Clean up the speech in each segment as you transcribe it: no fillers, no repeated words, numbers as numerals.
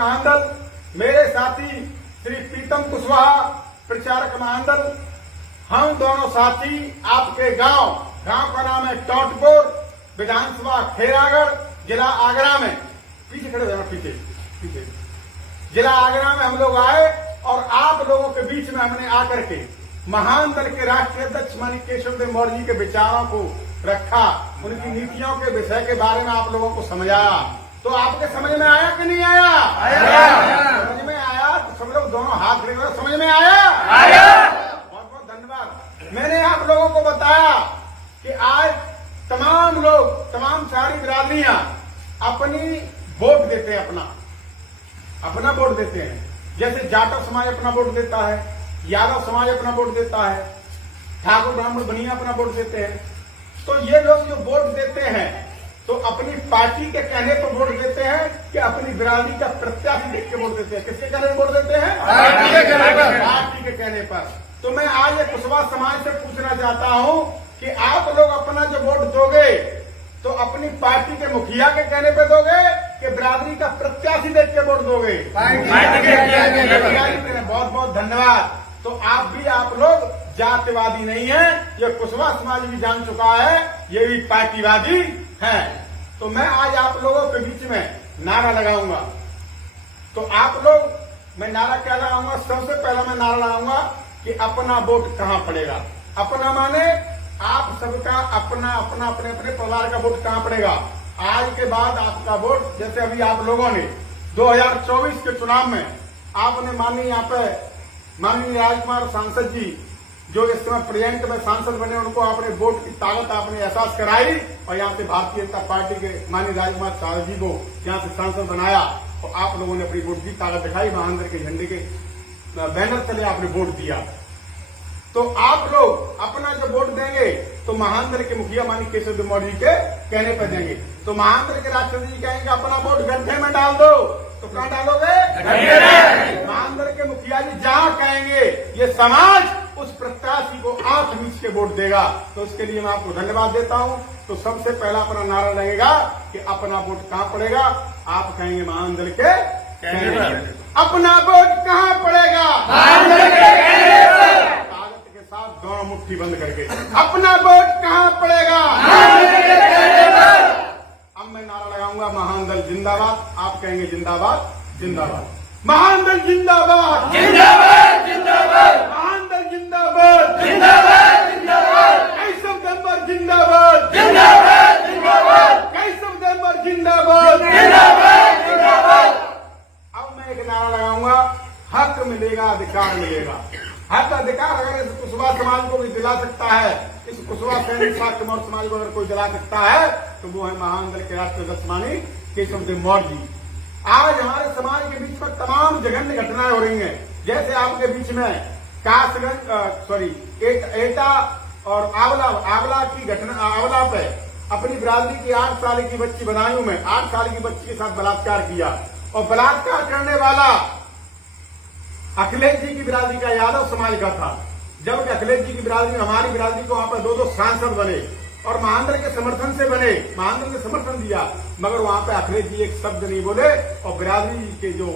महामंडल, मेरे साथी श्री प्रीतम कुशवाहा प्रचारक महामंडल, हम दोनों साथी आपके गांव का नाम है टोटपुर, विधानसभा खेरागढ़, जिला आगरा में, पीछे खड़े हो जाना, पीछे जिला आगरा में हम लोग आए और आप लोगों के बीच में हमने आकर के महान दल के राष्ट्रीय अध्यक्ष माननीय केशव देव मौर्य जी के विचारों को रखा, उनकी नीतियों के विषय के बारे में आप लोगों को समझाया। तो आपके समझ में आया कि नहीं आया? समझ में आया तो सब लोग दोनों हाथ लेकर समझ में आया? बहुत बहुत धन्यवाद। मैंने आप लोगों को बताया कि आज तमाम लोग, तमाम सारी बिरादरियां अपनी वोट देते हैं, अपना वोट देते हैं। जैसे जाटव समाज अपना वोट देता है, यादव समाज अपना वोट देता है, ठाकुर ब्राह्मण बनिया अपना वोट देते हैं। तो ये लोग जो वोट देते हैं तो अपनी पार्टी के कहने पर वोट देते हैं कि अपनी बिरादरी का प्रत्याशी देख के वोट देते हैं? किसके कहने पर वोट देते हैं? पार्टी के कहने पर। तो मैं आज ये कुशवाहा समाज से पूछना चाहता हूं कि आप लोग अपना जो वोट दोगे तो अपनी पार्टी के मुखिया के कहने पे दोगे कि बिरादरी का प्रत्याशी देख के वोट दोगे? बहुत बहुत धन्यवाद। तो आप लोग जातिवादी नहीं है, ये कुशवाहा समाज भी जान चुका है, ये भी पार्टीवादी है। तो मैं आज आप लोगों के बीच में नारा लगाऊंगा। तो आप लोग, मैं नारा क्या लगाऊंगा? सबसे पहला मैं नारा लगाऊंगा कि अपना वोट कहां पड़ेगा। अपना माने आप सबका अपना अपना अपने अपने परिवार का वोट कहां पड़ेगा। आज के बाद आपका वोट, जैसे अभी आप लोगों ने 2024 के चुनाव में आपने माननीय राजकुमार सांसद जी जो इस समय प्रेजेंट में सांसद बने, उनको आपने वोट की ताकत आपने एहसास कराई और यहाँ से भारतीय जनता पार्टी के माननीय राजकुमार सांसद जी को यहाँ से सांसद बनाया और आप लोगों ने अपनी वोट की ताकत दिखाई, महानगर के झंडे के बैनर तले आपने वोट दिया। तो आप लोग अपना जो वोट देंगे तो महानगर के मुखिया माननीय केशव देव मौर्य जी के कहने पर देंगे। तो महानगर के राष्ट्रपति जी कहेंगे अपना वोट गड्ढे में डाल दो, तो कहां डालोगे? महानगर के मुखिया जी जहां कहेंगे ये समाज उस प्रत्याशी को आंख मीच के वोट देगा। तो इसके लिए मैं आपको धन्यवाद देता हूं। तो सबसे पहला अपना नारा लगेगा कि अपना वोट कहां पड़ेगा। आप कहेंगे महानगर के कहने पर। अपना वोट कहां पड़ेगा? कागज के साथ दोनों मुट्ठी बंद करके अपना वोट कहां पड़ेगा? अब मैं नारा लगाऊंगा महान दल जिंदाबाद। आप कहेंगे जिंदाबाद जिंदाबाद, महान दल जिंदाबाद जिंदाबाद जिंदाबाद, महान दल जिंदाबाद जिंदाबाद जिंदाबाद, केशव देव मौर्य जिंदाबाद जिंदाबाद जिंदाबाद, केशव देव मौर्य जिंदाबाद जिंदाबाद जिंदाबाद। अब मैं एक नारा लगाऊंगा, हक मिलेगा अधिकार मिलेगा। हक अधिकार अगर इस कुशवाहा समाज को भी दिला सकता है, इस कुशवाहा सैनिक शाक्य मौर्य समाज को अगर कोई दिला सकता है तो वो है महान दल के राष्ट्रीय अध्यक्ष माननीय केशव देव मौर्य जी। आज हमारे समाज के बीच में तमाम जघन्य घटनाएं हो रही हैं। जैसे आपके बीच में एटा और आंवला की घटना, आंवला पे अपनी बिरादरी की 8 साल की बच्ची बदायूं में 8 साल की बच्ची के साथ बलात्कार किया और बलात्कार करने वाला अखिलेश जी की बिरादरी का, यादव समाज का था। जबकि अखिलेश जी की बिरादरी, हमारी बिरादरी को वहां पर 2-2 सांसद बने और महानगर के समर्थन से बने, महानगर ने समर्थन दिया, मगर वहां पे अखिलेश जी एक शब्द नहीं बोले और बिरादरी के जो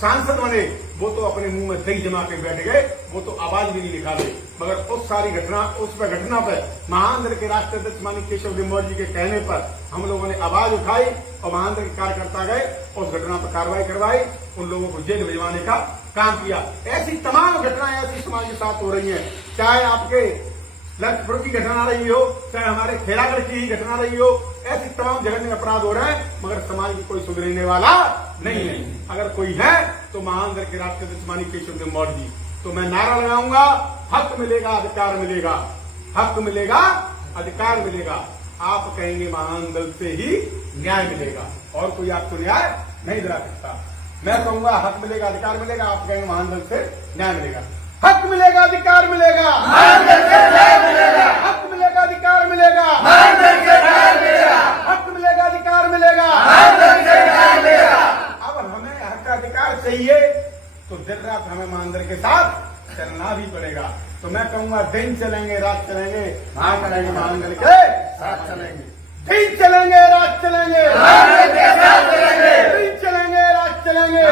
सांसद बने वो तो अपने मुंह में दही जमा के बैठ गए, वो तो आवाज भी नहीं निकाले। मगर उस घटना पर महानगर के राष्ट्रीय अध्यक्ष माननीय केशव देव मौर्य जी के कहने पर हम लोगों ने आवाज उठाई और महानगर के कार्यकर्ता गए और उस घटना पर कार्रवाई करवाई, उन लोगों को जेल भिजवाने का काम किया। ऐसी तमाम घटनाएं ऐसी समाज के साथ हो रही है, चाहे आपके लखनपुर की घटना रही हो, चाहे हमारे खेरागढ़ की ही घटना रही हो, ऐसी तमाम जघन्य अपराध हो रहे हैं, मगर समाज की कोई सुधरने वाला नहीं है। अगर कोई है तो महानगर के राष्ट्रीय अध्यक्ष माननीय केशव देव मौर्य जी। तो मैं नारा लगाऊंगा, हक मिलेगा अधिकार मिलेगा, हक मिलेगा अधिकार मिलेगा। आप कहेंगे महान दल से ही न्याय मिलेगा और कोई आपको न्याय नहीं दिला सकता। मैं कहूंगा हक मिलेगा अधिकार मिलेगा, आप कहेंगे महान दल से न्याय मिलेगा। हक मिलेगा अधिकार मिलेगा, हक मिलेगा अधिकार मिलेगा, हक मिलेगा अधिकार मिलेगा। अब हमें हक अधिकार चाहिए तो दिन रात हमें महानगर के साथ चलना भी पड़ेगा। तो मैं कहूंगा दिन चलेंगे रात चलेंगे, हाँ करेंगे महानगर के साथ चलेंगे। दिन चलेंगे रात चलेंगे, दिन चलेंगे रात चलेंगे।